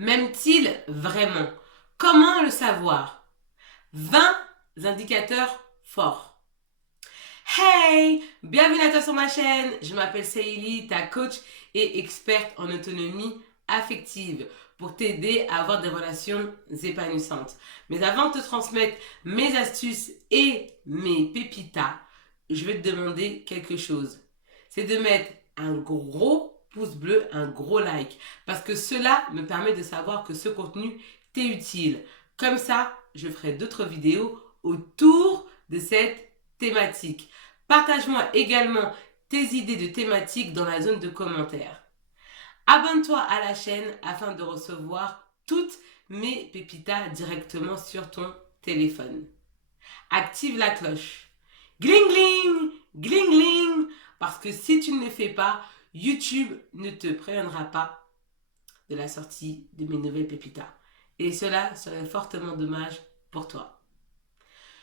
M'aime-t-il vraiment? Comment le savoir? 20 indicateurs forts. Hey! Bienvenue à toi sur ma chaîne. Je m'appelle Seili, ta coach et experte en autonomie affective pour t'aider à avoir des relations épanouissantes. Mais avant de te transmettre mes astuces et mes pépitas, je vais te demander quelque chose. C'est de mettre un gros pouce bleu, un gros like. Parce que cela me permet de savoir que ce contenu t'est utile. Comme ça, je ferai d'autres vidéos autour de cette thématique. Partage-moi également tes idées de thématiques dans la zone de commentaires. Abonne-toi à la chaîne afin de recevoir toutes mes pépitas directement sur ton téléphone. Active la cloche. Gling gling, gling gling, parce que si tu ne le fais pas, YouTube ne te préviendra pas de la sortie de mes nouvelles pépitas. Et cela serait fortement dommage pour toi.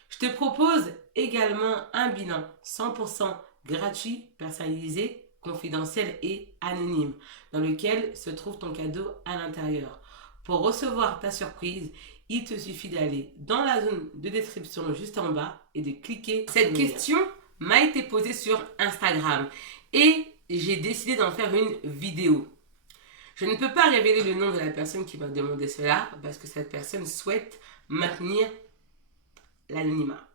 Je te propose également un bilan 100% gratuit, personnalisé, confidentiel et anonyme, dans lequel se trouve ton cadeau à l'intérieur. Pour recevoir ta surprise, il te suffit d'aller dans la zone de description juste en bas et de cliquer. Cette question m'a été posée sur Instagram et j'ai décidé d'en faire une vidéo. Je ne peux pas révéler le nom de la personne qui m'a demandé cela parce que cette personne souhaite maintenir l'anonymat.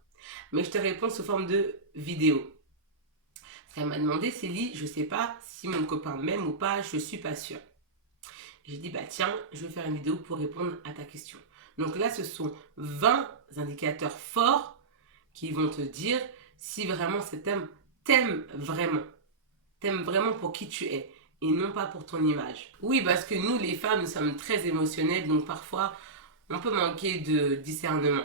Mais je te réponds sous forme de vidéo. Elle m'a demandé, Célie, je ne sais pas si mon copain m'aime ou pas, je ne suis pas sûre. J'ai dit, bah tiens, je vais faire une vidéo pour répondre à ta question. Donc là, ce sont 20 indicateurs forts qui vont te dire si vraiment cet homme t'aime vraiment. T'aime vraiment pour qui tu es et non pas pour ton image. Oui, parce que nous, les femmes, nous sommes très émotionnelles, donc parfois, on peut manquer de discernement.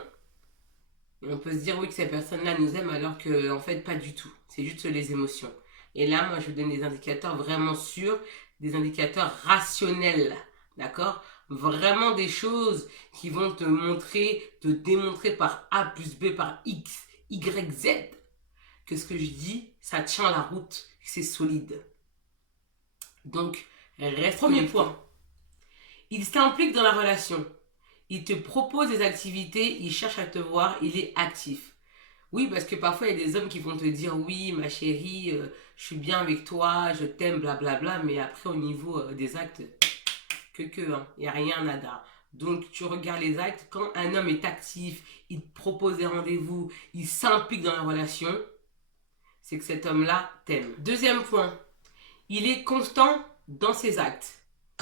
Et on peut se dire, oui, que cette personne-là nous aime, alors que, en fait, pas du tout. C'est juste les émotions. Et là, moi, je vous donne des indicateurs vraiment sûrs, des indicateurs rationnels, d'accord? Vraiment des choses qui vont te montrer, te démontrer par A plus B par X, Y, Z, que ce que je dis, ça tient la route, c'est solide. Donc, reste. Premier point. Il s'implique dans la relation. Il te propose des activités, il cherche à te voir, il est actif. Oui, parce que parfois, il y a des hommes qui vont te dire, oui, ma chérie, je suis bien avec toi, je t'aime, blablabla, mais après, au niveau des actes, hein, il n'y a rien, nada. Donc, tu regardes les actes, quand un homme est actif, il te propose des rendez-vous, il s'implique dans la relation, c'est que cet homme-là t'aime. Deuxième point, il est constant dans ses actes.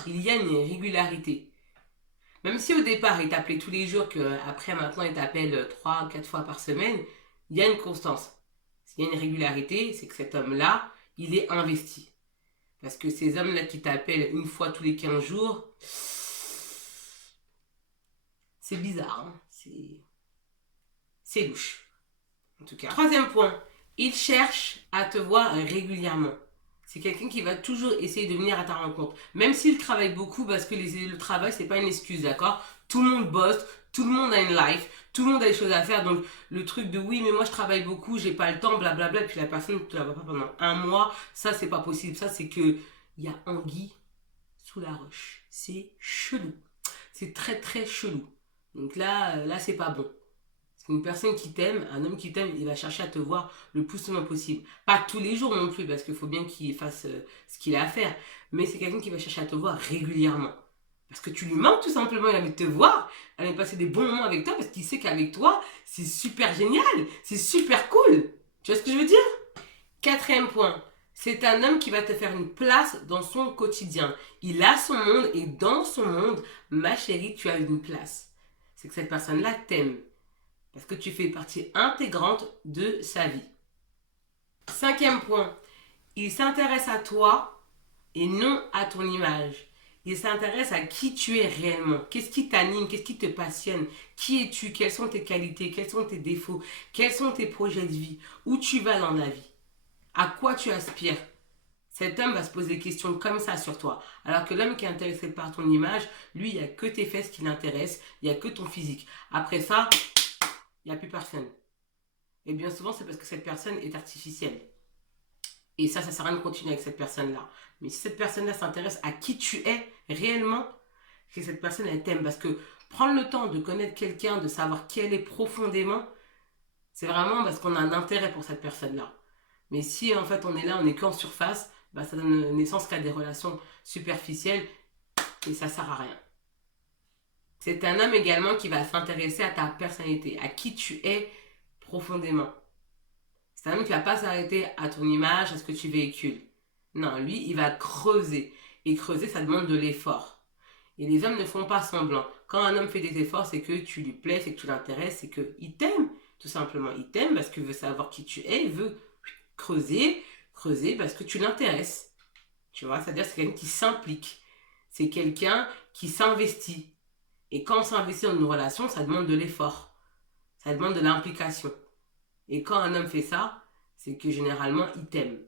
Il y a une régularité. Même si au départ, il t'appelait tous les jours, qu'après maintenant, il t'appelle 3 ou 4 fois par semaine, il y a une constance. S'il y a une régularité, c'est que cet homme-là, il est investi. Parce que ces hommes-là qui t'appellent une fois tous les 15 jours, c'est bizarre, hein? C'est louche. En tout cas. Troisième point, il cherche à te voir régulièrement. C'est quelqu'un qui va toujours essayer de venir à ta rencontre. Même s'il travaille beaucoup, parce que le travail, c'est pas une excuse, d'accord? Tout le monde bosse, tout le monde a une life, tout le monde a des choses à faire. Donc, le truc de oui, mais moi je travaille beaucoup, j'ai pas le temps, blablabla, et puis la personne, tu la vois pas pendant un mois, ça c'est pas possible. Ça, c'est que il y a anguille sous la roche. C'est chelou. C'est très très chelou. Donc là c'est pas bon. Une personne qui t'aime, un homme qui t'aime, il va chercher à te voir le plus souvent possible. Pas tous les jours non plus, parce qu'il faut bien qu'il fasse ce qu'il a à faire. Mais c'est quelqu'un qui va chercher à te voir régulièrement. Parce que tu lui manques tout simplement, il a envie de te voir, il a envie de passer des bons moments avec toi, parce qu'il sait qu'avec toi, c'est super génial, c'est super cool. Tu vois ce que je veux dire? Quatrième point, c'est un homme qui va te faire une place dans son quotidien. Il a son monde, et dans son monde, ma chérie, tu as une place. C'est que cette personne-là t'aime. Parce que tu fais partie intégrante de sa vie. Cinquième point, il s'intéresse à toi et non à ton image. Il s'intéresse à qui tu es réellement. Qu'est-ce qui t'anime? Qu'est-ce qui te passionne? Qui es-tu? Quelles sont tes qualités? Quels sont tes défauts? Quels sont tes projets de vie? Où tu vas dans la vie? À quoi tu aspires? Cet homme va se poser des questions comme ça sur toi. Alors que l'homme qui est intéressé par ton image, lui, il n'y a que tes fesses qui l'intéressent, il n'y a que ton physique. Après ça, il n'y a plus personne. Et bien souvent, c'est parce que cette personne est artificielle. Et ça sert à rien de continuer avec cette personne-là. Mais si cette personne-là s'intéresse à qui tu es réellement, que cette personne, elle t'aime. Parce que prendre le temps de connaître quelqu'un, de savoir qui elle est profondément, c'est vraiment parce qu'on a un intérêt pour cette personne-là. Mais si en fait on est là, on est qu'en surface, bah, ça donne naissance qu'à des relations superficielles et ça sert à rien. C'est un homme également qui va s'intéresser à ta personnalité, à qui tu es profondément. C'est un homme qui va pas s'arrêter à ton image, à ce que tu véhicules. Non, lui, il va creuser. Et creuser, ça demande de l'effort. Et les hommes ne font pas semblant. Quand un homme fait des efforts, c'est que tu lui plais, c'est que tu l'intéresses, c'est qu'il t'aime. Tout simplement, il t'aime parce qu'il veut savoir qui tu es, il veut creuser, creuser parce que tu l'intéresses. Tu vois, c'est-à-dire que c'est quelqu'un qui s'implique. C'est quelqu'un qui s'investit. Et quand on s'investit dans une relation, ça demande de l'effort. Ça demande de l'implication. Et quand un homme fait ça, c'est que généralement, il t'aime.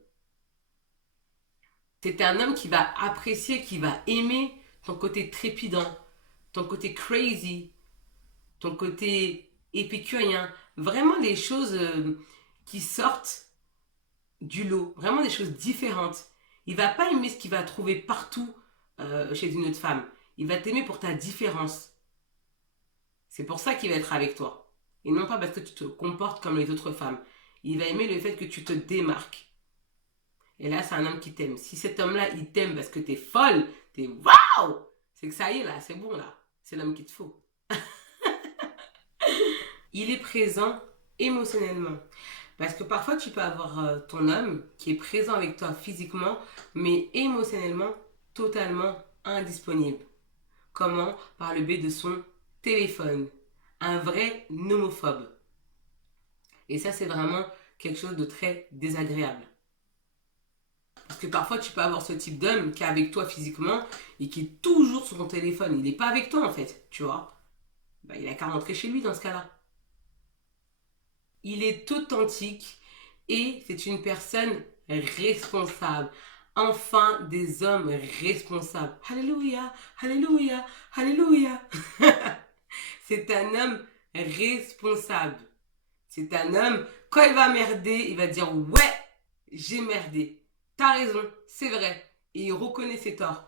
C'est un homme qui va apprécier, qui va aimer ton côté trépidant, ton côté crazy, ton côté épicurien. Vraiment des choses qui sortent du lot. Vraiment des choses différentes. Il va pas aimer ce qu'il va trouver partout chez une autre femme. Il va t'aimer pour ta différence. C'est pour ça qu'il va être avec toi. Et non pas parce que tu te comportes comme les autres femmes. Il va aimer le fait que tu te démarques. Et là, c'est un homme qui t'aime. Si cet homme-là, il t'aime parce que t'es folle, t'es waouh, c'est que ça y est, là, c'est bon, là. C'est l'homme qu'il te faut. Il est présent émotionnellement. Parce que parfois, tu peux avoir ton homme qui est présent avec toi physiquement, mais émotionnellement, totalement indisponible. Comment? Par le biais de son téléphone. Un vrai nomophobe. Et ça, c'est vraiment quelque chose de très désagréable. Parce que parfois, tu peux avoir ce type d'homme qui est avec toi physiquement et qui est toujours sur ton téléphone. Il n'est pas avec toi, en fait, tu vois. Bah, il a qu'à rentrer chez lui dans ce cas-là. Il est authentique et c'est une personne responsable. Enfin, des hommes responsables. Alléluia, alléluia, alléluia. C'est un homme responsable. C'est un homme, quand il va merder, il va dire ouais, j'ai merdé. T'as raison, c'est vrai. Et il reconnaît ses torts.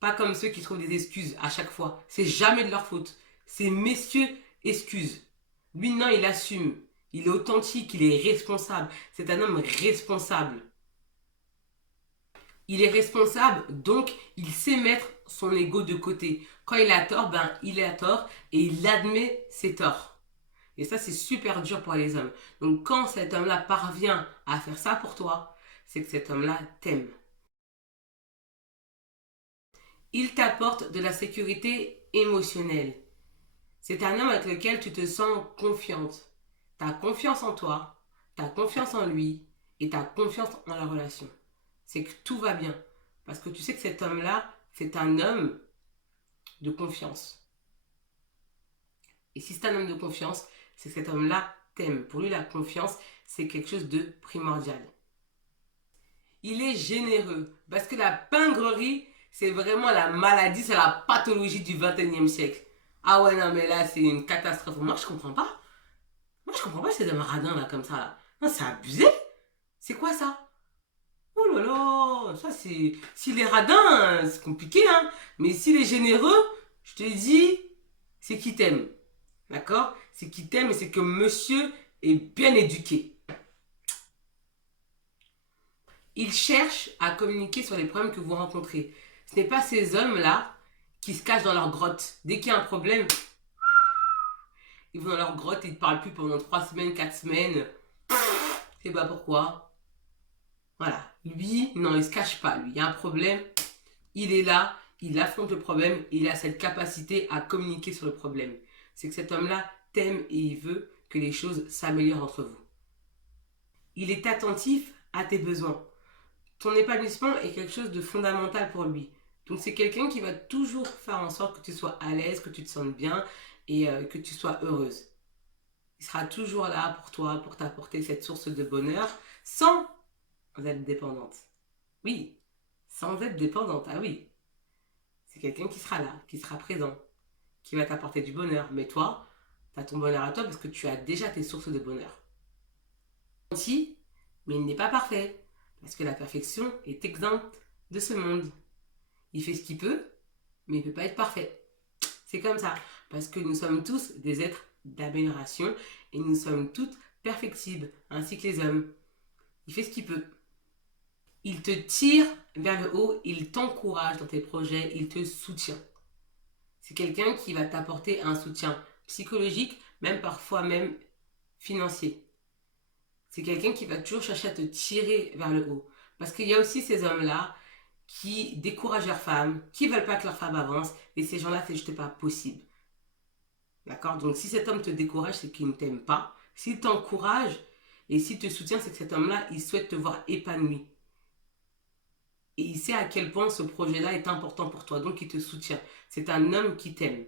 Pas comme ceux qui trouvent des excuses à chaque fois. C'est jamais de leur faute. C'est messieurs excuses. Lui, non, il assume. Il est authentique, il est responsable. C'est un homme responsable. Il est responsable, donc il sait mettre son ego de côté. Quand il a tort, ben il a tort et il admet ses torts. Et ça, c'est super dur pour les hommes. Donc quand cet homme-là parvient à faire ça pour toi, c'est que cet homme-là t'aime. Il t'apporte de la sécurité émotionnelle. C'est un homme avec lequel tu te sens confiante. Tu as confiance en toi, tu as confiance en lui et tu as confiance en la relation. C'est que tout va bien. Parce que tu sais que cet homme-là, c'est un homme de confiance. Et si c'est un homme de confiance, c'est que cet homme-là t'aime. Pour lui, la confiance, c'est quelque chose de primordial. Il est généreux. Parce que la pingrerie, c'est vraiment la maladie, c'est la pathologie du 21e siècle. Ah ouais, non, mais là, c'est une catastrophe. Moi, je comprends pas. Moi, je comprends pas ces hommes radins, là, comme ça, là. Non, c'est abusé. C'est quoi ça? Oh là là, ça, c'est... S'il est radin, c'est compliqué, hein. Mais s'il est généreux, je te dis, c'est qu'il t'aime. D'accord? C'est qu'il t'aime et c'est que monsieur est bien éduqué. Il cherche à communiquer sur les problèmes que vous rencontrez. Ce n'est pas ces hommes-là qui se cachent dans leur grotte. Dès qu'il y a un problème, ils vont dans leur grotte et ils ne parlent plus pendant 3 semaines, 4 semaines. Je sais pas pourquoi. Voilà. Lui, non, il ne se cache pas. Lui, il y a un problème, il est là, il affronte le problème et il a cette capacité à communiquer sur le problème. C'est que cet homme-là t'aime et il veut que les choses s'améliorent entre vous. Il est attentif à tes besoins. Ton épanouissement est quelque chose de fondamental pour lui. Donc c'est quelqu'un qui va toujours faire en sorte que tu sois à l'aise, que tu te sentes bien et que tu sois heureuse. Il sera toujours là pour toi, pour t'apporter cette source de bonheur sans être dépendante. Oui, sans être dépendante, ah oui. C'est quelqu'un qui sera là, qui sera présent, qui va t'apporter du bonheur. Mais toi, tu as ton bonheur à toi parce que tu as déjà tes sources de bonheur. Si, mais il n'est pas parfait. Parce que la perfection est exempte de ce monde. Il fait ce qu'il peut, mais il ne peut pas être parfait. C'est comme ça, parce que nous sommes tous des êtres d'amélioration et nous sommes toutes perfectibles, ainsi que les hommes. Il fait ce qu'il peut. Il te tire vers le haut, il t'encourage dans tes projets, il te soutient. C'est quelqu'un qui va t'apporter un soutien psychologique, même parfois même financier. C'est quelqu'un qui va toujours chercher à te tirer vers le haut. Parce qu'il y a aussi ces hommes-là qui découragent leurs femmes, qui ne veulent pas que leur femme avance, et ces gens-là, c'est juste pas possible. D'accord? Donc si cet homme te décourage, c'est qu'il ne t'aime pas. S'il t'encourage et s'il te soutient, c'est que cet homme-là, il souhaite te voir épanoui. Et il sait à quel point ce projet-là est important pour toi, donc il te soutient. C'est un homme qui t'aime.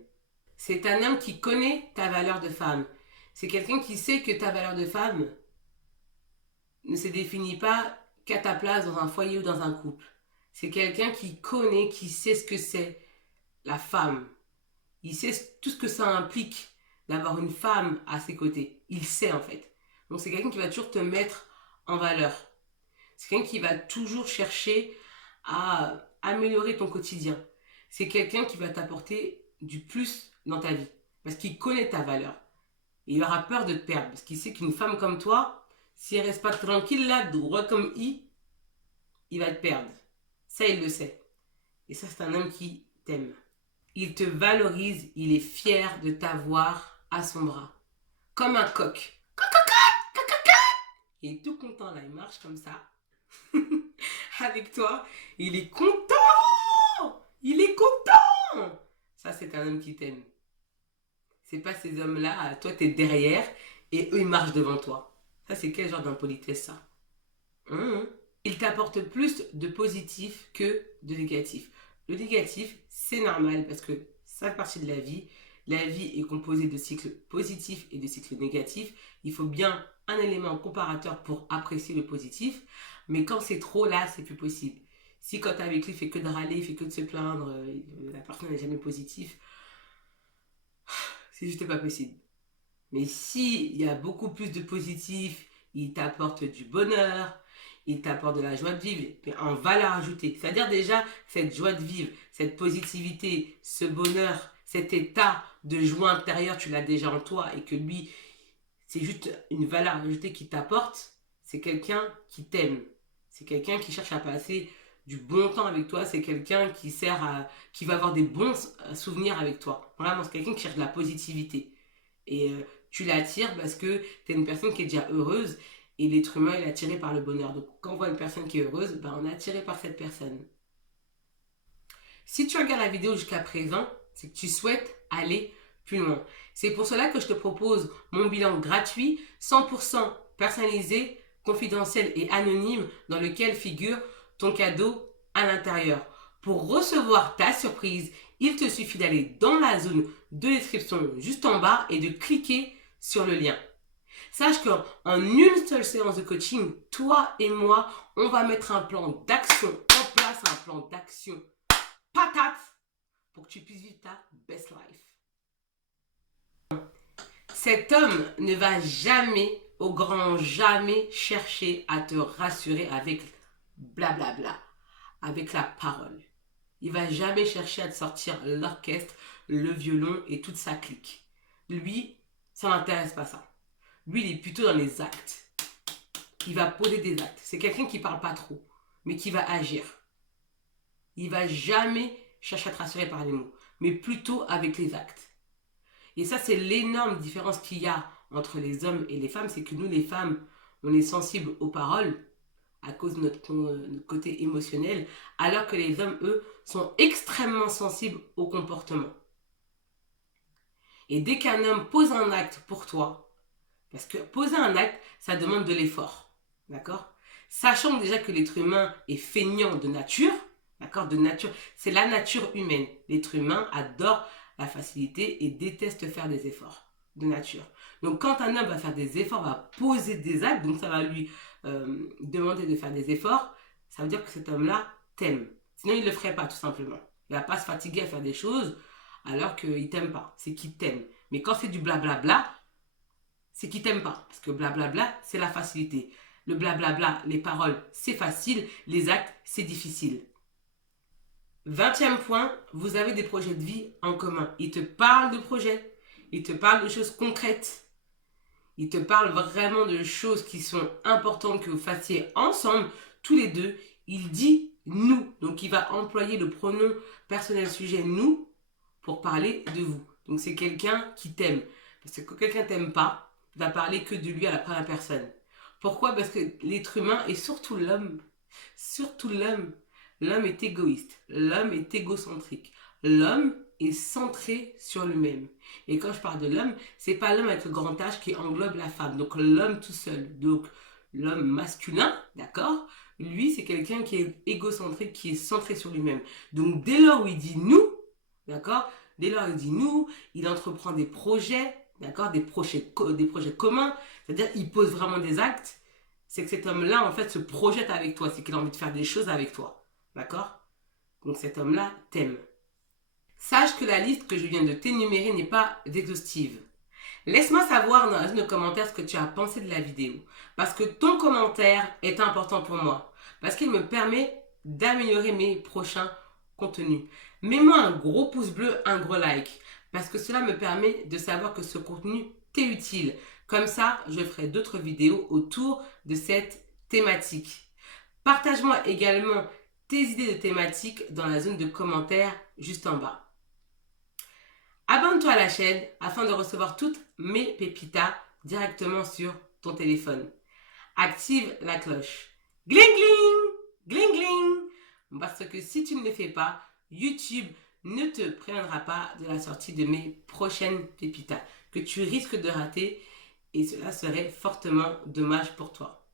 C'est un homme qui connaît ta valeur de femme. C'est quelqu'un qui sait que ta valeur de femme ne se définit pas qu'à ta place dans un foyer ou dans un couple. C'est quelqu'un qui connaît, qui sait ce que c'est la femme. Il sait tout ce que ça implique d'avoir une femme à ses côtés. Il sait en fait. Donc c'est quelqu'un qui va toujours te mettre en valeur. C'est quelqu'un qui va toujours chercher à améliorer ton quotidien. C'est quelqu'un qui va t'apporter du plus dans ta vie. Parce qu'il connaît ta valeur. Et il aura peur de te perdre. Parce qu'il sait qu'une femme comme toi, si elle reste pas tranquille là, droit comme il va te perdre. Ça, il le sait. Et ça, c'est un homme qui t'aime. Il te valorise, il est fier de t'avoir à son bras. Comme un coq. Il est tout content là, il marche comme ça. Avec toi. Il est content. Il est content. Ça, c'est un homme qui t'aime. C'est pas ces hommes-là, toi, t'es derrière et eux, ils marchent devant toi. Ça, c'est quel genre d'impolitesse, ça? Il t'apporte plus de positif que de négatif. Le négatif, c'est normal parce que ça fait partie de la vie. La vie est composée de cycles positifs et de cycles négatifs. Il faut bien un élément comparateur pour apprécier le positif. Mais quand c'est trop, là, c'est plus possible. Si quand t'es avec lui, il fait que de râler, il fait que de se plaindre, la personne n'est jamais positive, c'est juste pas possible. Mais s'il y a beaucoup plus de positif, il t'apporte du bonheur, il t'apporte de la joie de vivre, en valeur ajoutée. C'est-à-dire déjà, cette joie de vivre, cette positivité, ce bonheur, cet état de joie intérieure, tu l'as déjà en toi et que lui, c'est juste une valeur ajoutée qu'il t'apporte, c'est quelqu'un qui t'aime. C'est quelqu'un qui cherche à passer du bon temps avec toi, c'est quelqu'un qui va avoir des bons souvenirs avec toi. Vraiment, c'est quelqu'un qui cherche de la positivité. Et tu l'attires parce que tu es une personne qui est déjà heureuse et l'être humain il est attiré par le bonheur. Donc quand on voit une personne qui est heureuse, ben, on est attiré par cette personne. Si tu regardes la vidéo jusqu'à présent, c'est que tu souhaites aller plus loin. C'est pour cela que je te propose mon bilan gratuit, 100% personnalisé, confidentiel et anonyme dans lequel figure ton cadeau à l'intérieur. Pour recevoir ta surprise, il te suffit d'aller dans la zone de description juste en bas et de cliquer sur le lien. Sache qu'en une seule séance de coaching, toi et moi, on va mettre un plan d'action en place, un plan d'action patate pour que tu puisses vivre ta best life. Cet homme ne va jamais, au grand jamais, chercher à te rassurer avec blablabla, avec la parole. Il va jamais chercher à te sortir l'orchestre, le violon et toute sa clique. Lui, ça n'intéresse pas ça. Lui, il est plutôt dans les actes. Il va poser des actes. C'est quelqu'un qui parle pas trop, mais qui va agir. Il va jamais chercher à te rassurer par les mots, mais plutôt avec les actes. Et ça, c'est l'énorme différence qu'il y a entre les hommes et les femmes, c'est que nous, les femmes, on est sensibles aux paroles à cause de notre côté émotionnel, alors que les hommes, eux, sont extrêmement sensibles au comportement. Et dès qu'un homme pose un acte pour toi, parce que poser un acte, ça demande de l'effort, d'accord? Sachant déjà que l'être humain est feignant de nature, d'accord? De nature, c'est la nature humaine. L'être humain adore la facilité et déteste faire des efforts de nature. Donc quand un homme va faire des efforts, va poser des actes, donc ça va lui demander de faire des efforts, ça veut dire que cet homme-là t'aime. Sinon, il ne le ferait pas, tout simplement. Il ne va pas se fatiguer à faire des choses alors qu'il ne t'aime pas. C'est qu'il t'aime. Mais quand c'est du blablabla, c'est qu'il ne t'aime pas. Parce que blablabla, c'est la facilité. Le blablabla, les paroles, c'est facile. Les actes, c'est difficile. 20e point, vous avez des projets de vie en commun. Il te parle de projets, il te parle de choses concrètes. Il te parle vraiment de choses qui sont importantes que vous fassiez ensemble, tous les deux. Il dit nous. Donc, il va employer le pronom personnel sujet nous pour parler de vous. Donc, c'est quelqu'un qui t'aime. Parce que quand quelqu'un t'aime pas, il va parler que de lui à la première personne. Pourquoi? Parce que l'être humain et surtout l'homme, l'homme est égoïste. L'homme est égocentrique. L'homme est centré sur lui-même. Et quand je parle de l'homme, c'est pas l'homme avec le grand H qui englobe la femme. Donc l'homme tout seul. Donc l'homme masculin, d'accord? Lui, c'est quelqu'un qui est égocentrique, qui est centré sur lui-même. Donc dès lors où il dit nous, d'accord? Dès lors où il dit nous, il entreprend des projets, d'accord? Des projets communs. C'est-à-dire il pose vraiment des actes. C'est que cet homme-là, en fait, se projette avec toi. C'est qu'il a envie de faire des choses avec toi. D'accord? Donc cet homme-là t'aime. Sache que la liste que je viens de t'énumérer n'est pas exhaustive. Laisse-moi savoir dans la zone de commentaires ce que tu as pensé de la vidéo. Parce que ton commentaire est important pour moi. Parce qu'il me permet d'améliorer mes prochains contenus. Mets-moi un gros pouce bleu, un gros like. Parce que cela me permet de savoir que ce contenu t'est utile. Comme ça, je ferai d'autres vidéos autour de cette thématique. Partage-moi également tes idées de thématiques dans la zone de commentaires juste en bas. Abonne-toi à la chaîne afin de recevoir toutes mes pépitas directement sur ton téléphone. Active la cloche. Gling gling! Gling gling! Parce que si tu ne le fais pas, YouTube ne te préviendra pas de la sortie de mes prochaines pépitas que tu risques de rater et cela serait fortement dommage pour toi.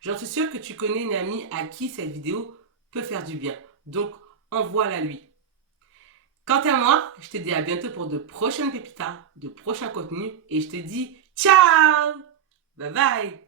J'en suis sûre que tu connais une amie à qui cette vidéo peut faire du bien. Donc, envoie-la lui. Quant à moi, je te dis à bientôt pour de prochaines pépitas, de prochains contenus et je te dis ciao! Bye bye!